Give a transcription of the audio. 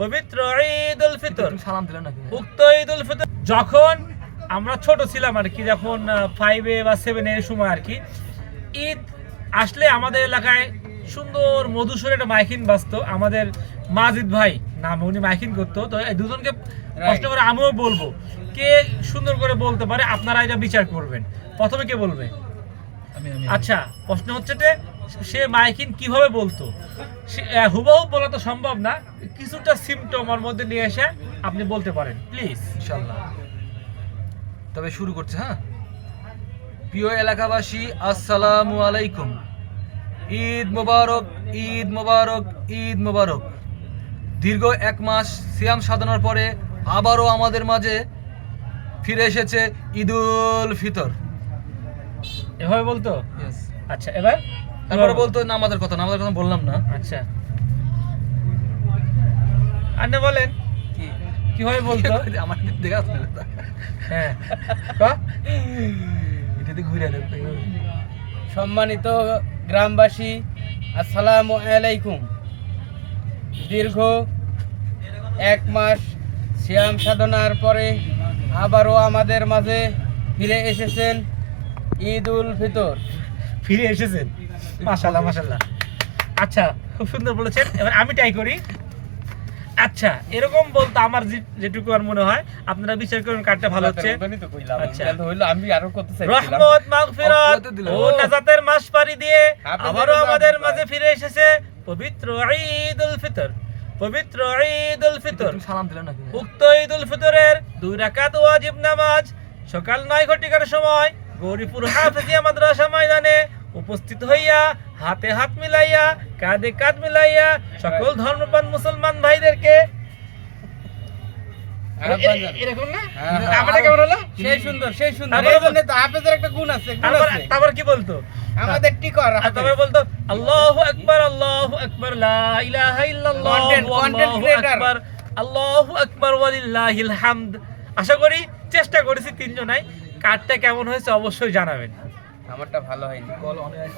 পবিত্র ঈদ উল ফিতর সালাম দিলেন নাকি? উক্ত ঈদ উল ফিতর যখন আমরা ছোট ছিলাম আর কি যখন ফাইভে বা সেভেন এর সময় আর কি ঈদ আসলে আমাদের এলাকায় সুন্দর মধুসূর একটা মাইকিন বাজতো। আমাদের মাজিদ ভাই নাম উনি মাইকিন করতো। তো এই দুজনকে কষ্ট করে আমিও বলব কে সুন্দর করে বলতে পারে আপনারা এটা বিচার করবেন। প্রথমে কে বলবে? আচ্ছা প্রশ্ন হচ্ছে যে সে মাইকিন কীভাবে বলতো? হুবহু বলা তো সম্ভব না। কিছুটা সিমটম ওর মধ্যে নিয়ে এসে আপনি বলতে পারেন প্লিজ ইনশাল্লাহ তবে শুরু করছে হ্যাঁ? প্রিয় এলাকাবাসী আসসালামু আলাইকুম। ঈদ মোবারক ঈদ মোবারক ঈদ মোবারক। দীর্ঘ এক মাস সিয়াম সাধনার পরে আবারও আমাদের মাঝে ফিরে এসেছে ঈদুল ফিতর। এভাবে বলতো? আচ্ছা এবার? তারপরে বলতো নামাজের কথা নামাজের কথা বললাম না। আচ্ছা। আপনি বলেন। কীভাবে বলতো? আমার দেখা না। হ্যাঁ। ক? এটা দিয়ে ঘুরে সম্মানিত গ্রামবাসী আসসালামু আলাইকুম। দীর্ঘ এক মাস শ্যাম সাধনার পরে আবারও আমাদের মাঝে ফিরে এসেছেন ঈদ উল ফিতর। ফিরে এসেছেন? মাশাল্লাহ মাশাল্লাহ আচ্ছা খুব সুন্দর বলেছেন। এবার আমি ট্রাই করি। আচ্ছা এরকম বলতো আমার যেটুকু আর মনে হয় আপনারা বিচার করুন কারটা ভালো হচ্ছে। আচ্ছা। হইল আমি আরও কত রহমত মাগফিরাত। ও নাজাতের মাস পাড়ি দিয়ে আমাদের মাঝে ফিরে এসেছে পবিত্র ঈদ উল ফিতর। পবিত্র ঈদ উল ফিতর। সালাম দিলেন নাকি উক্ত ঈদ উল ফিতরের দুই রাকাত ওয়াজিব নামাজ সকাল নয় ঘটিকার সময় গৌরীপুর হাফেজিয়া মাদ্রাসা ময়দানে উপস্থিত হইয়া হাতে হাত মিলাইয়া কাঁধে কাঁধ মিলাইয়া সকল ধর্মপান মুসলমান ভাইদেরকে এরকম না। আমাদের কেমন হলো? সেই সুন্দর সেই সুন্দর। তারপরে এই জন্য তো হাফেজের একটা গুণ আছে তারপর কি বলতো? আমাদের টিকর আর বলতো আল্লাহু আকবার আল্লাহু আকবার লা ইলাহা ইল্লাল্লাহ Content- content আল্লাহু আকবার আল্লাহু আকবার ওয়ালিল্লাহিল হামদ। আশা করি চেষ্টা করেছি তিনজনাই। কার্ডটা কেমন হয়েছে অবশ্যই জানাবেন। আমারটা ভালো হয়নি। কল অনেক